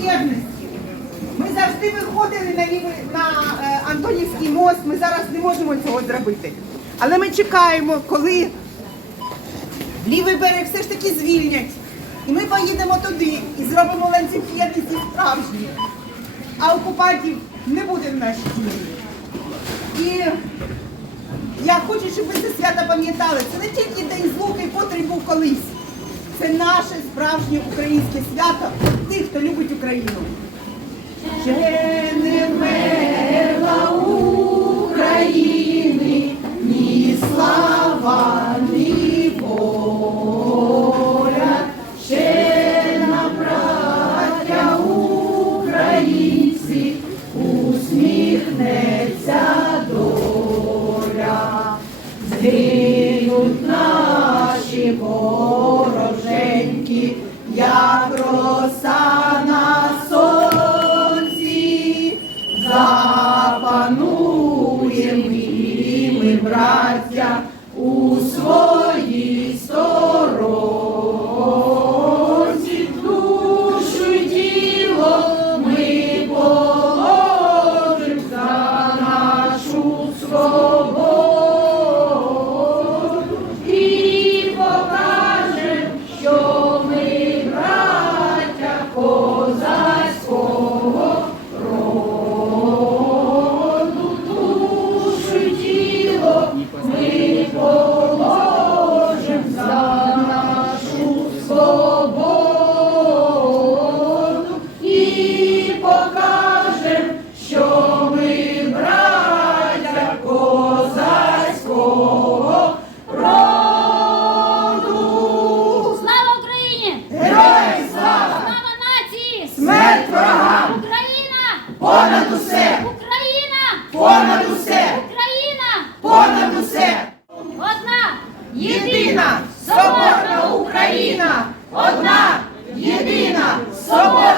єдності. Ми завжди виходили на лівий, на е, Антонівський мост, ми зараз не можемо цього зробити. Але ми чекаємо, коли лівий берег все ж таки звільнять. І ми поїдемо туди і зробимо ланцюг єдності справжні. А окупантів не буде в нашій сім'ї. І я хочу, щоб ви це свято пам'ятали. Це не тільки день злуки, котрий був колись. Це наше справжнє українське свято тих, хто любить Україну. Ще не вмерла України, ні слава, ні воля. Ще на браття українці усміхнеться доля. Роса на сонці, запануєм ми, браття, у своїй сторонці. Понад усе! Україна! Понад усе! Одна! Єдина соборна Україна! Одна єдина соборна